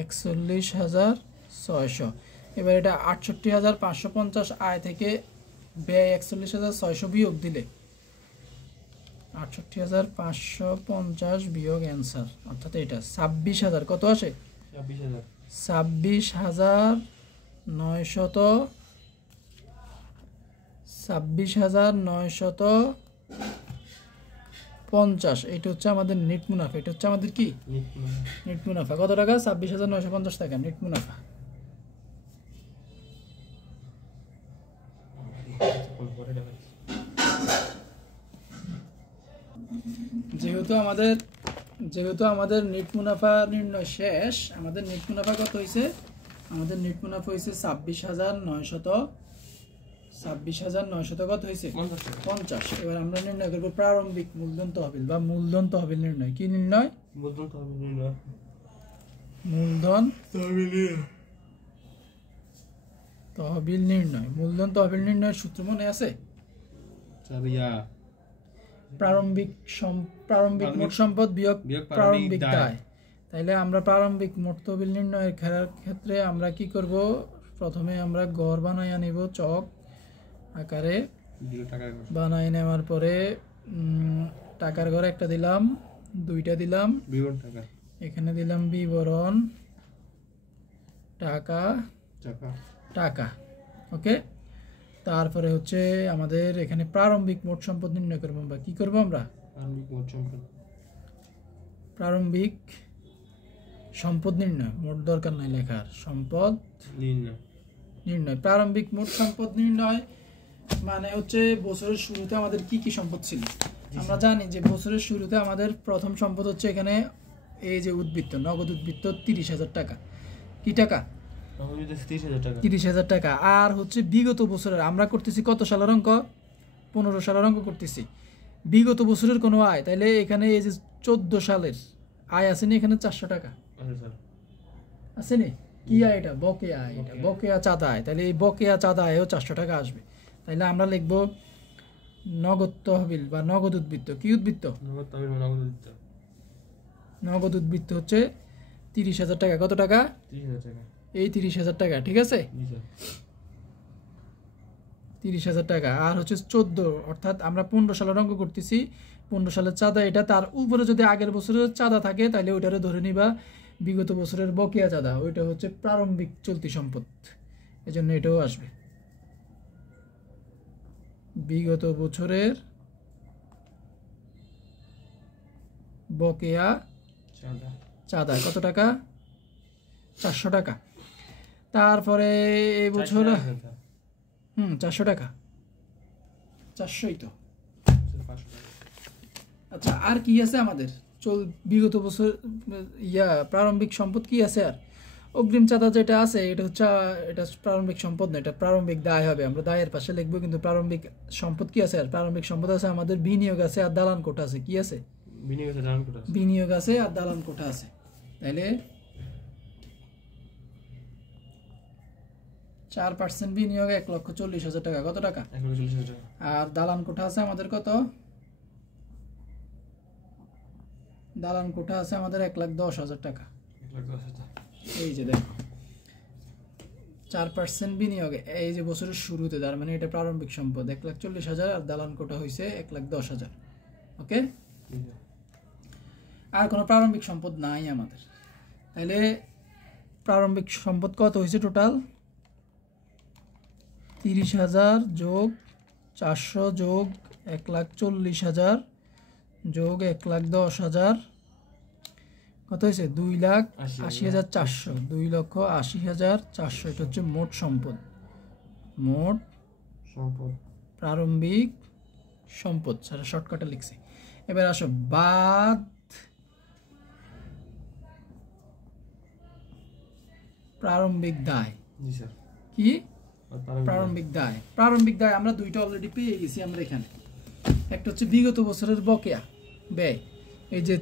41,600। এবার এটা 68,550 আয় থেকে ব্যয় 41,600 বিয়োগ দিলে 68,550 বিয়োগ অ্যান্সার, অর্থাৎ এটা 26,000। কত আসে? 26,950। এটা হচ্ছে আমাদের নেট মুনাফা। এটা হচ্ছে আমাদের কি? নেট মুনাফা। কত টাকা? 26,950 টাকা নেট মুনাফা। যেহেতু আমাদের নেট মুনাফা নির্ণয় শেষ, আমাদের নেট মুনাফা কত হয়েছে? আমাদের নেট মুনাফা হয়েছে 26,900 কত হয়েছে? 50। এবার আমরা নির্ণয় করবো প্রারম্ভিক মূলধন তহবিল বা মূলধন তহবিল নির্ণয়। কি নির্ণয়? মূলধন তহবিল নির্ণয়। মূলধন তহবিল নির্ণয়ের সূত্র মনে আছে? প্রারম্ভিক মোট সম্পদ বিয়োগ প্রারম্ভিক দায়। তাইলে আমরা প্রারম্ভিক মোট তহবিল নির্ণয়ের ক্ষেত্রে আমরা কি করব? প্রথমে আমরা গড় বানাই আনিব, চক আকারে বানাই নেওয়ার পরে টাকার ঘর একটা দিলাম, দুইটা দিলাম, এখানে দিলাম বিবরণ টাকা টাকা। ওকে, তারপরে হচ্ছে আমাদের এখানে প্রারম্ভিক মোট সম্পদ নির্ণয় করবো। আমরা কি করবো? আমরা প্রারম্ভিক সম্পদ নির্ণয়, মোট দরকার নাই লেখার, সম্পদ নির্ণয়। প্রারম্ভিক মোট সম্পদ নির্ণয় মানে হচ্ছে বছরের শুরুতে আমাদের কি কি সম্পদ ছিল। আমরা জানি যে বছরের শুরুতে আমাদের প্রথম সম্পদ হচ্ছে এখানে এই যে উদ্বৃত্ত, নগদ উদ্বৃত্ত 30,000 টাকা। কি টাকা? 30,000 টাকা। আর হচ্ছে বিগত বছরের, আমরা করতেছি কত সালের অঙ্ক? 15 সালের অঙ্ক করতেছি। বিগত বছরের কোনো আয়, তাইলে এখানে এই যে 14 সালের আয় আসেনি এখানে 400 টাকা আসেনি। কি আয় এটা? বকেয়া আয়। এটা বকেয়া চাঁদা আয়। তাহলে এই বকেয়া চাঁদা আয়ও 400 টাকা আসবে। তাইলে আমরা লিখব নগদ তহবিল বা নগদ উদ্বৃত্ত। কি উদ্বৃত্ত? নগদ উদ্বৃত্ত হচ্ছে 30,000 টাকা। কত টাকা? 30,000 টাকা। এই 30,000 টাকা। ঠিক আছে, 30,000 টাকা। আর হচ্ছে 14, অর্থাৎ আমরা 15 সালের অঙ্ক করতেছি, 15 সালের চাঁদা এটা। তার উপরে যদি আগের বছরের চাঁদা থাকে তাহলে ওইটারে ধরে নিবা বিগত বছরের বকেয়া চাঁদা, ওইটা হচ্ছে প্রারম্ভিক চলতি সম্পদ, এজন্য এটাও আসবে। বিগত বছরের বকেয়া চাঁদা কত টাকা? 400 টাকা। তারপরে এই বছর 400 টাকা, 400ই তো। আচ্ছা, আর কি আছে আমাদের বিগত বছর প্রারম্ভিক সম্পদ কি আছে? আর অগ্রিম চাঁদা যেটা আছে এটা হচ্ছে এটা প্রারম্ভিক সম্পদ না, এটা প্রারম্ভিক দায় হবে। আমরা দায়ের পাশে লিখবো, কিন্তু প্রারম্ভিক সম্পদ কি আছে? আর প্রারম্ভিক সম্পদ আছে আমাদের বিনিয়োগ আছে আর দালান কোঠা আছে। কি আছে? বিনিয়োগ আছে আর দালান কোঠা আছে। তাইলে 4% বিনিয়োগ 1,40,000 টাকা। কত টাকা? 1,40,000 টাকা। আর দালান কোঠা আছে আমাদের কত? দালান কোঠা আছে আমাদের 1,10,000 টাকা। এই যে দেখো 4% বিনিয়োগ এই যে বছরের শুরুতে, তার মানে এটা প্রারম্ভিক সম্পদ 1,40,000 আর দালান কোঠা হয়েছে 1,10,000। ওকে, আর কোনো প্রারম্ভিক সম্পদ নাই আমাদের। তাহলে প্রারম্ভিক সম্পদ কত হয়েছে টোটাল? 30,000 যোগ 400 যোগ 1,40,000 যোগ 1,10,000 কত হয়েছে? 2,80,400। 2,80,400 এটা হচ্ছে মোট সম্পদ। মোট সম্পদ প্রারম্ভিক সম্পদ, সেটা শর্টকাটে লিখছি। এবার আসো বাদ প্রারম্ভিক দায়। কি প্রারম্ভিক দায়? প্রারম্ভিক দায় আমরা দুইটা অলরেডি পেয়ে গেছি আমরা এখানে। একটা হচ্ছে বিগত বছরের বকেয়া ব্যয়, এই যে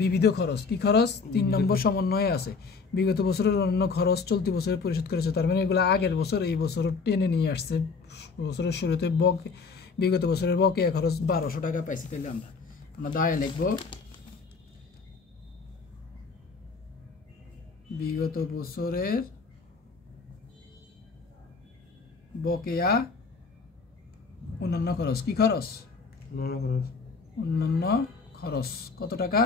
বিবিধ খরচ। কি খরচ? 3 নম্বর সমন্বয়ে আছে। বিগত বছরের অন্য খরচ চলতি বছরে পরিশোধ করেছে, তার মানে এগুলো আগের বছর এই বছর টেনে নিয়ে আসছে। বছরের শুরুতে বিগত বছরের বকেয়া খরচ 1,200 টাকা পাইছি। তাহলে আমরা দায় লিখব বিগত বছরের বকেয়া অন্যান্য খরচ। কি খরচ? অন্যান্য খরচ কত টাকা?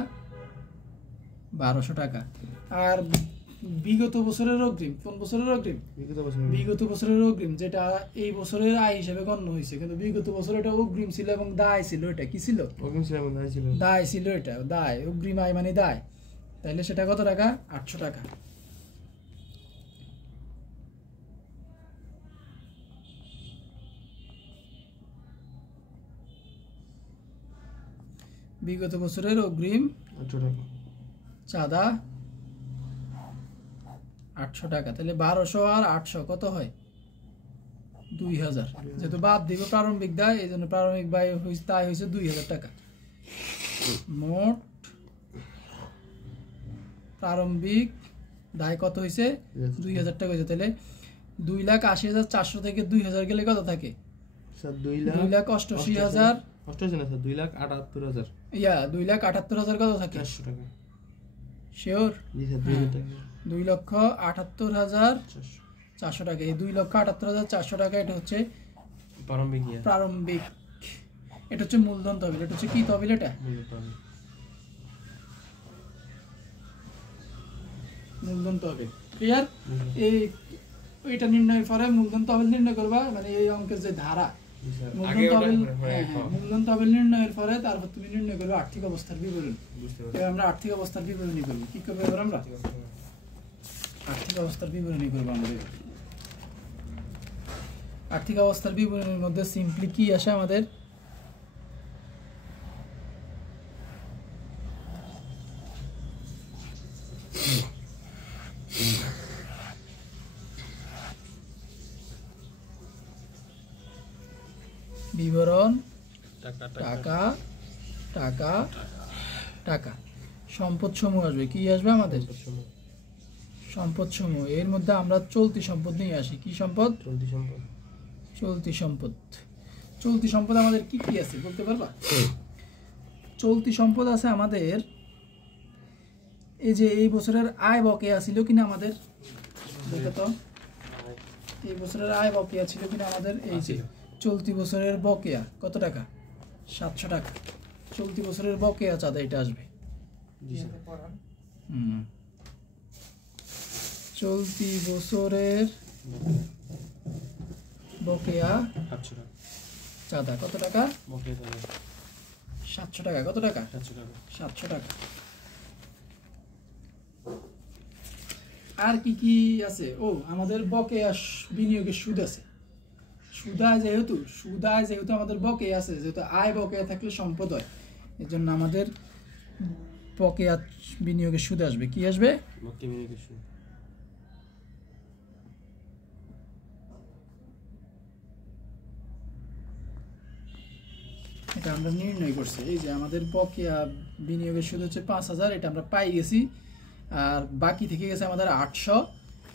1,200 টাকা। আর বিগত বছরের অগ্রিম, কোন বছরের অগ্রিম? বিগত বছরের অগ্রিম, যেটা এই বছরের আয় হিসেবে গণ্য হয়েছে, কিন্তু বিগত বছর এটা অগ্রিম ছিল এবং দায় ছিল। এটা কি ছিল? অগ্রিম ছিল এবং দায় ছিল। দায় ছিল, এটা দায়। অগ্রিম আয় মানে দায়। তাহলে সেটা কত টাকা? 800 টাকা। বিগত বছরের অগ্রিম চাঁদা 800 টাকা। তাহলে 1,200 আর 800 কত হয়? 2,000। যেহেতু বাদ দিব প্রারম্ভিক দায়, এই জন্য প্রারম্ভিক ব্যয় দায় হয়েছে 2,000 টাকা। মোট প্রারম্ভিক দায় কত হয়েছে? 2,000 টাকা হয়েছে। তাহলে 2,80,400 থেকে 2,000 গেলে কত থাকে? 2,88,000। 2,78,000। 2,78,000 কত থাকে? 400 টাকা। শিওর? 2,78,400 টাকা। এই 2,78,400 টাকা এটা হচ্ছে প্রারম্ভিক। এটা হচ্ছে মূলধন তহবিল। এটা হচ্ছে কি তহবিল? এটা মূলধন তহবিল। ক্লিয়ার? এইটা নির্ণয়ের পরে মূলধন তহবিল নির্ণয় করবা, মানে এই অঙ্কের যে ধারা মূলধন তহবিল নির্ণয়ের পরে তারপর তুমি নির্ণয় করবে আর্থিক অবস্থার বিবরণ। আমরা আর্থিক অবস্থার বিবরণী করবো। কি করবো এবার? আমরা আর্থিক অবস্থার বিবরণী করবো। আমাদের আর্থিক অবস্থার বিবরণীর মধ্যে সিম্পলি কি আসে আমাদের? বিবরণ টাকা টাকা টাকা। সম্পদ সমূহ আসবে। কি আসবে আমাদের? সম্পদ সমূহ। এর মধ্যে আমরা চলতি সম্পদ নিয়ে আসি। কি সম্পদ? চলতি সম্পদ। চলতি সম্পদ আমাদের কি কি আছে বলতে পারবা? চলতি সম্পদ আছে আমাদের এই যে এই বছরের আয় বকেয়া ছিল কিনা আমাদের, দেখো তো। এই বছরের আয় বকেয়া ছিল কিনা আমাদের, এই যে চলতি বছরের বকেয়া কত টাকা, 700 টাকা। চলতি বছরের বকেয়া চাঁদা এটা আসবে। চলতি বছরের বকেয়া চাঁদা কত টাকা, 700 টাকা। কত টাকা, 700 টাকা। আর কি কি আছে, ও আমাদের বকেয়া বিনিয়োগের সুদ আছে। সুদায় যেহেতু আমাদের বকেয়া আছে, যেহেতু আয় বকেয়া থাকলে সম্পদ হয়, এর জন্য আমাদের বকেয়া বিনিয়োগের সুদ আসবে। কি আসবে, এটা আমরা নির্ণয় করছি। এই যে আমাদের বকেয়া বিনিয়োগের সুদ হচ্ছে 5000, এটা আমরা পাই গেছি। আর বাকি থেকে গেছে আমাদের 800,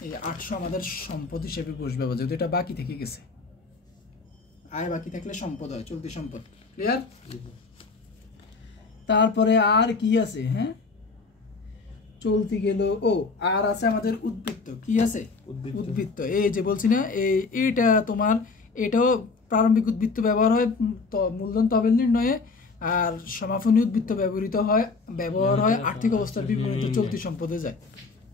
এই 800 আমাদের সম্পদ হিসেবে বসবে, যেহেতু এটা বাকি থেকে গেছে। আয় বাকি থাকলে সম্পদ হয়, চলতি সম্পদ। ক্লিয়ার? তারপরে আর কি আছে, হ্যাঁ চলতি গেল। ও আর আছে আমাদের উদ্বৃত্ত। কি আছে, উদ্বৃত্ত। এই যে বলছি না, এইটা তোমার, এটাও প্রারম্ভিক উদ্বৃত্ত ব্যবহার হয় মূলধন তহবিল নির্ণয়ে, আর সমাপনী উদ্বৃত্ত ব্যবহার হয় আর্থিক অবস্থার বিপরীতে চলতি সম্পদে যায়।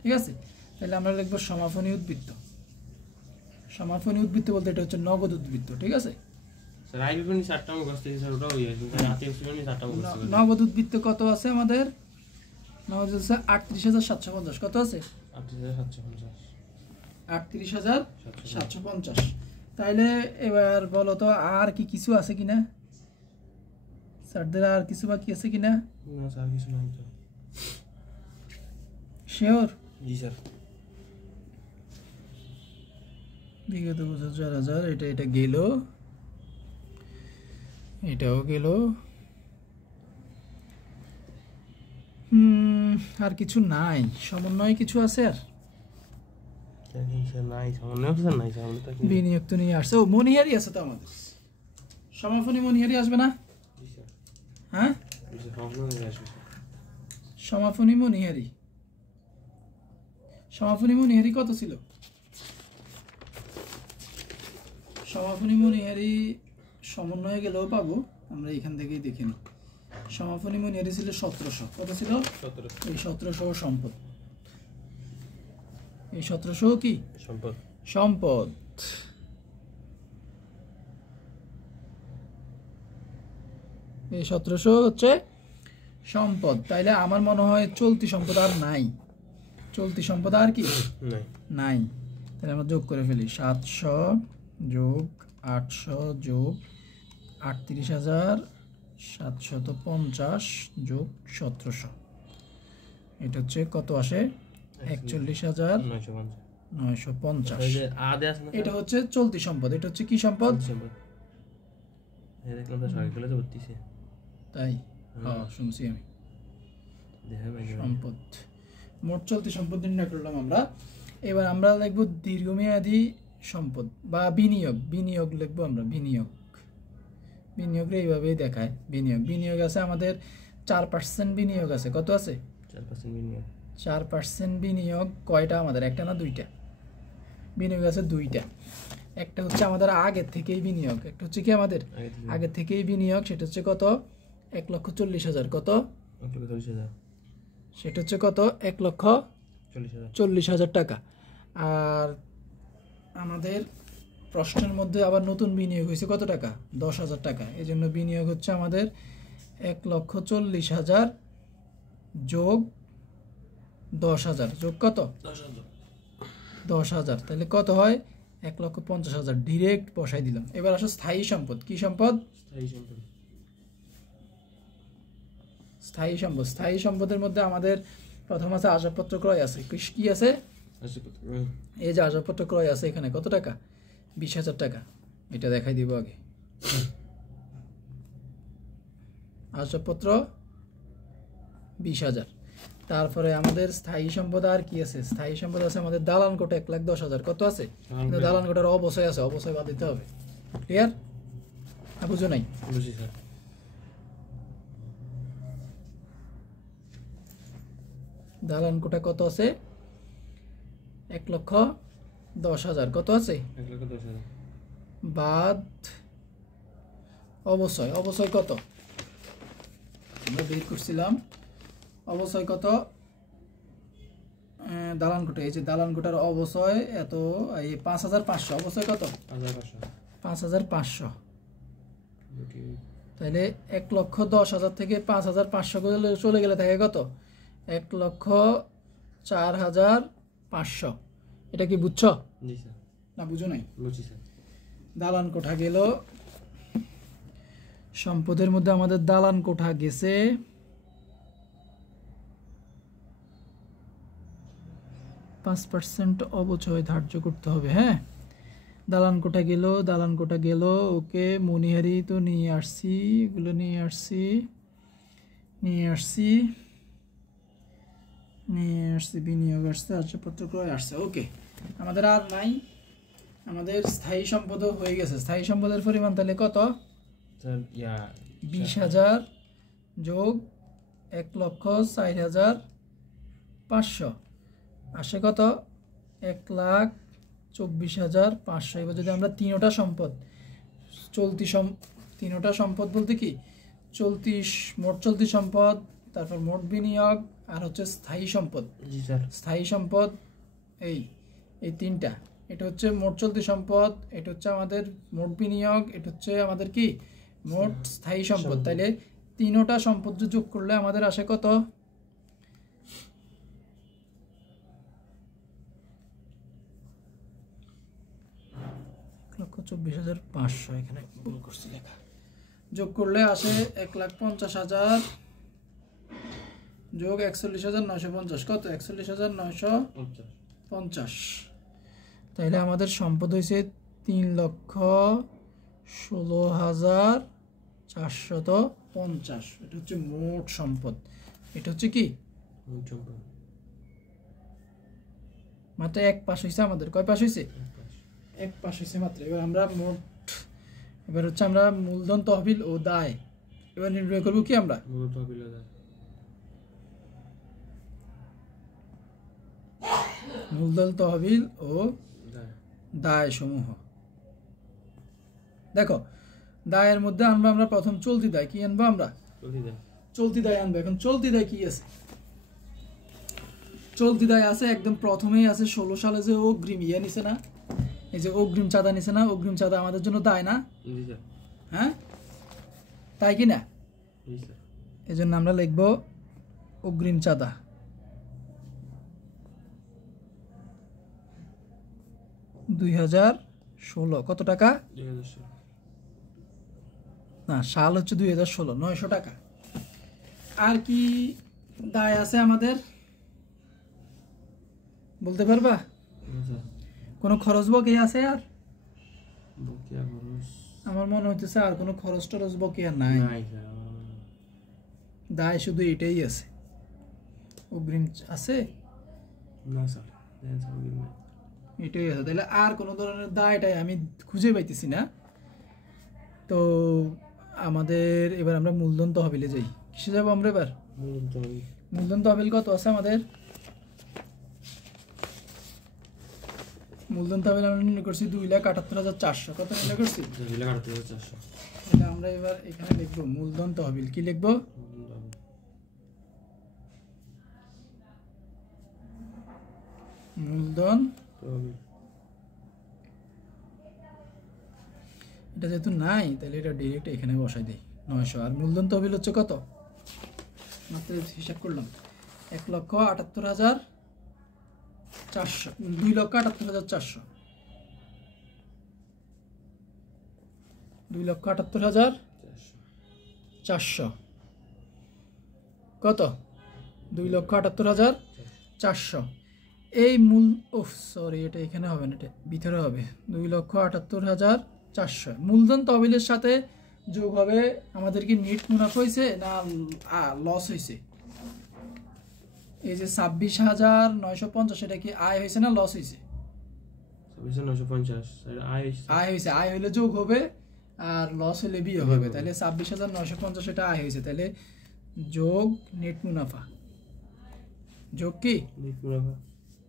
ঠিক আছে, তাহলে আমরা লিখবো সমাপনী উদ্বৃত্ত। সমাপনী উদ্বৃত্ত বলতে এটা হচ্ছে নগদ উদ্বৃত্ত। ঠিক আছে, নগদ উদ্বৃত্ত কত আছে আমাদের, নগদ হচ্ছে 38,750। কত আছে, 38,750। তাইলে এবার বলো তো আর কি কিছু আছে কিনা, স্যারদের আর কিছু বাকি আছে কিনা? না স্যার, কিছু নাই তো। শিওর? জি স্যার। বিগত বছর 4000, এটা গেল, এটাও গেল। আর কিছু নাই, সমন্বয় কিছু আছে আর বিনিয়োগ তো নিয়ে আসছে। ও মনিহারি আছে তো আমাদের, সমাপনী মনিহারি আসবে না? হ্যাঁ, সমাপনী মনিহারি কত ছিল? সমাপনী মনিহারি সমন্বয়ে গেলেও পাবো, আমরা এখান থেকেই দেখে নিই। সমাপনী মনিহারি ছিল 1700। কত ছিল? 1700। এই 1700 সম্পদ, এই 1700 কি সম্পদ। এই 1700 হচ্ছে সম্পদ। তাইলে আমার মনে হয় চলতি সম্পদ আর নাই, চলতি সম্পদ আর কি নাই। তাহলে আমরা যোগ করে ফেলি, 700 যোগ 800 যোগ 38,750 যোগ 1700, এটা হচ্ছে কত আসে, 41,950। এটা হচ্ছে চলতি সম্পদ। এটা হচ্ছে কি সম্পদ, তাই? হ্যাঁ, শুনছি আমি। সম্পদ, মোট চলতি সম্পদ নির্ণয় করলাম আমরা। এবার আমরা লিখব দীর্ঘমেয়াদী সম্পদ বা বিনিয়োগ লিখবো আমরা। বিনিয়োগ এইভাবেই দেখায়। বিনিয়োগ আছে আমাদের 4% বিনিয়োগ আছে। কত আছে? 4% বিনিয়োগ। কয়টা আমাদের, একটা না দুইটা? বিনিয়োগ আছে দুইটা। একটা হচ্ছে আমাদের আগের থেকেই বিনিয়োগ, একটা হচ্ছে কি আমাদের আগের থেকেই বিনিয়োগ, সেটা হচ্ছে কত, 1,40,000। কত? সেটা হচ্ছে কত, 1,40,000 টাকা। আর আমাদের প্রশ্নের মধ্যে আবার নতুন বিনিয়োগ হয়েছে কত টাকা, 10,000 টাকা। এই জন্য বিনিয়োগ হচ্ছে আমাদের 1,40,000 যোগ 10,000 যোগ কত, 10,000। তাহলে কত হয়, 1,50,000। ডিরেক্ট বসাই দিলাম। এবার আসো স্থায়ী সম্পদ। কি সম্পদ? স্থায়ী সম্পদের মধ্যে আমাদের প্রথম আছে আসবাবপত্র ক্রয় আছে। কি আছে? এই যে আসবাবপত্র ক্রয় আছে, এখানে কত টাকা, 20,000 টাকা। এটা দেখাই দিব আগে। আসবাবপত্র 20,000। তারপরে আমাদের স্থায়ী সম্পদ আর কি আছে? স্থায়ী সম্পদ আছে আমাদের দালান কোটা 1,10,000। কত আছে? দালান কোটার অবশ্যই আছে, অবশ্যই বাদ দিতে হবে। ক্লিয়ার? বুঝো নাই? বুঝি স্যার। দালান কোটা কত আছে? 1,10,000 10,000 কত আছে 1,10,000 বাদ অবশ্যই অবশ্যই কত আমরা বের করছিলাম অবশ্যই কত দালান কোটা এই যে দালান কোটার অবশ্যই এত এই 5,500 অবশ্যই কত 5,500 তাহলে 1,10,000 থেকে 5,500 চলে গেলে থাকে কত 1,04,500 এটা কি বুঝছো জি স্যার না বুঝো নাই বুঝছি স্যার দালান কোঠা গেল সম্পদের মধ্যে আমাদের দালান কোঠা গেছে 5% অবচয় ধার্য করতে হবে হ্যাঁ দালান কোঠা গেল ওকে মনিহারি তো নিয়ে আসছি এগুলো নিয়ে আসছি বিনিয়োগ আসছে আসবাবপত্র ক্রয় আসছে ওকে আমাদের আর নাই আমাদের স্থায়ী সম্পদও হয়ে গেছে স্থায়ী সম্পদের পরিমাণ তাহলে কত স্যার 20,000 যোগ 1,04,500 আসে কত 1,24,500 এবার যদি আমরা তিনোটা সম্পদ তিনোটা সম্পদ বলতে কি মোট চলতি সম্পদ তারপর মোট বিনিয়োগ আর হচ্ছে স্থায়ী সম্পদ জি স্যার স্থায়ী সম্পদ এই তিনটা এটা হচ্ছে মোট চলতি সম্পদ এটা হচ্ছে আমাদের মোট বিনিয়োগ এটা হচ্ছে আমাদের কি মোট স্থায়ী সম্পদ তাইলে তিনোটা সম্পদ যোগ করলে আমাদের আসে কত 1,24,500 এখানে ভুল করছি লেখা যোগ করলে আসে 1,50,000 যোগ 41,950 কত 41,950 তাইলে আমাদের সম্পদ হয়েছে 3,16,450 এটা হচ্ছে মোট সম্পদ এটা হচ্ছে কি মাত্র এক পাশ হয়েছে আমাদের কয় পাশ হয়েছে এক পাশ হয়েছে মাত্র এবার আমরা এবার হচ্ছে আমরা মূলধন তহবিল ও দায় এবার নির্ণয় করবো কি আমরা মূলধন তহবিল ও দায় সমূহ দেখো দায়ের মধ্যে আনবো আমরা প্রথম চলতি দায় কি আনবো আমরা চলতি দায় আনবো এখন চলতি দায় কি আছে চলতি দায় আছে একদম প্রথমেই আছে 16 সালে যে অগ্রিম নিছে না এই যে অগ্রিম চাঁদা নিছে না অগ্রিম চাঁদা আমাদের জন্য দায় না হ্যাঁ তাই কি না এই জন্য আমরা লিখবো অগ্রিম চাঁদা $2016 কত টাকা না সাল হচ্ছে 2016 900 টাকা আর কি দায় আছে আমাদের বলতে পারবা কোনো খরচ বকেয়া আছে আর আমার মনে হইতেছে আর কোনো খরচ টরচ বকেয়া নাই দায় শুধু এটাই আছে অগ্রিম আছে না স্যার এটাই আছে তাহলে আর কোনো ধরনের দায়টাই আমি খুঁজে পাইতেছি না তো আমাদের এবার আমরা মূলধন তহবিলে যাই কিসে যাবো আমরা এবার মূলধন তহবিল কত আছে আমাদের মূলধন তহবিল আমরা নির্ণয় করছি 2,78,400 কত নির্ণয় করছি 2,78,400 তাহলে আমরা এবার এখানে লিখবো মূলধন তহবিল কি লিখবো মূলধন এটা যেহেতু নাই তাহলে এটা ডিরেক্ট এখানে বসাই দিই 900 আর মূলধন তহবিল হচ্ছে কত মাত্র হিসাব করলাম 1,78,400 2,78,400 2,78,400 কত 2,78,400 এই মূল সরি এটা এখানে হবে না এটা ভিতরে হবে 2,78,400 মূলধন তহবিলের সাথে যোগ হবে আমাদের কি নেট মুনাফা হয়েছে না লস হয়েছে এই যে 26,950 এটা কি আয় হয়েছে না লস হয়েছে 26,950 আয় হয়েছে আয় হলে যোগ হবে আর লস হলে বিয়োগ হবে তাহলে 26,950 এটা আয় হয়েছে তাহলে যোগ নেট মুনাফা যোগ কি নেট মুনাফা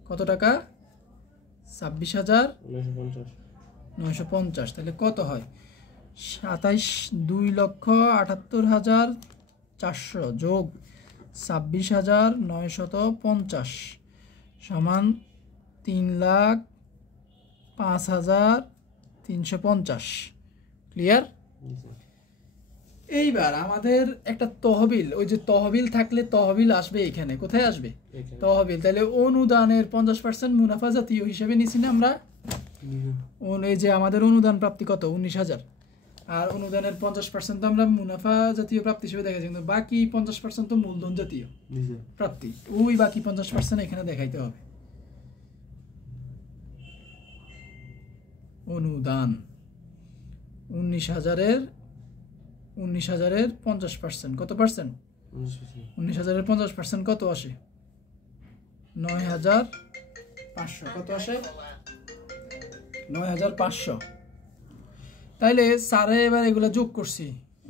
কত টাকা 26,950। তাহলে কত হয়? 2,78,400 যোগ 26,950 সমান 3,05,350। ক্লিয়ার? এইবার আমাদের একটা তহবিল, ওই যে তহবিল থাকলে তহবিল আসবে এখানে, কোথায় আসবে? তহবিল। তাহলে অনুদানের 50% মুনাফা জাতীয় হিসেবে নিছি না আমরা। এই যে আমাদের অনুদান প্রাপ্তি কত? 19,000। আর অনুদানের 50% তো আমরা মুনাফা জাতীয় প্রাপ্তি হিসেবে দেখাচ্ছি, কিন্তু বাকি 50% তো মূলধন জাতীয় প্রাপ্তি। ওই বাকি 50% এখানে দেখাইতে হবে। অনুদান 19,000-এর 50%, কত পার্সেন্ট? 19,000-এর 50% কত আসে? 9,500। কত আসে? 9,500। তাইলে স্যারে এবার এগুলো যোগ করছি।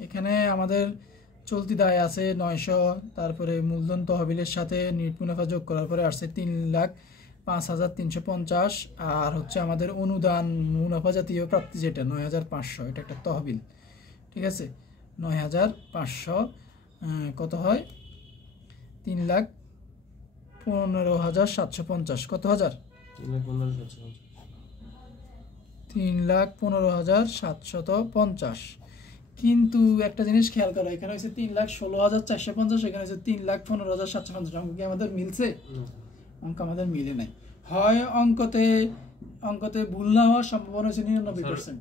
এখানে আমাদের চলতি দায় আছে 900, তারপরে মূলধন তহবিলের সাথে নিট মুনাফা যোগ করার পরে আসছে 3,05,350, আর হচ্ছে আমাদের অনুদান মুনাফা জাতীয় প্রাপ্তি যেটা 9,500, এটা একটা তহবিল। ঠিক আছে, 9,500 কত হয়? 3,15,750। কত হাজার? 3,15,750। কিন্তু একটা জিনিস খেয়াল করো, এখানে হচ্ছে 3,16,450, এখানে হচ্ছে 3,15,750। অঙ্ক কি আমাদের মিলছে? অঙ্ক আমাদের মিলে নাই। হয় অঙ্কতে ভুল না হওয়ার সম্ভাবনা হচ্ছে 99%।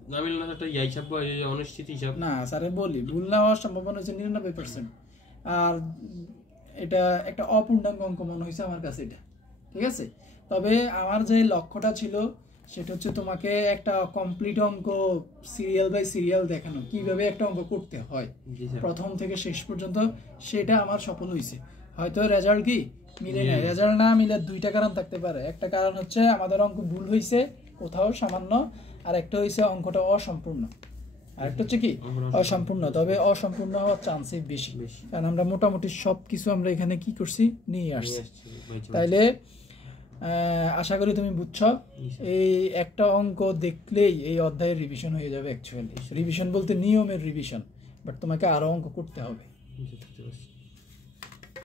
না স্যারে বলি, ভুল না হওয়ার সম্ভাবনা হচ্ছে 99%। আর এটা একটা অপূর্ণাঙ্গ অঙ্ক মনে হয়েছে আমার কাছে এটা। ঠিক আছে, তবে আমার যে লক্ষ্যটা ছিল সেটা হচ্ছে তোমাকে একটা কমপ্লিট অঙ্ক সিরিয়াল বাই সিরিয়াল দেখানো, কিভাবে একটা অঙ্ক করতে হয় প্রথম থেকে শেষ পর্যন্ত। সেটা আমার সফল হয়েছে। হয়তো রেজাল্ট কি মিলে না, রেজাল্ট না মিলে দুইটা কারণ থাকতে পারে। একটা কারণ হচ্ছে আমাদের অঙ্ক ভুল হয়েছে কোথাও সামান্য, আর একটা হয়েছে অঙ্কটা অসম্পূর্ণ। আর একটা হচ্ছে কি অসম্পূর্ণ, তবে অসম্পূর্ণ হওয়ার চান্সই বেশি, কারণ আমরা মোটামুটি সব কিছু আমরা এখানে কি করছি, নিয়ে আসছি। তাইলে আশা করি তুমি বুঝছো। এই একটা অঙ্ক দেখলেই এই অধ্যায়ের রিভিশন হয়ে যাবে। অ্যাকচুয়ালি রিভিশন বলতে নিয়মের রিভিশন, বাট তোমাকে আরো অঙ্ক করতে হবে।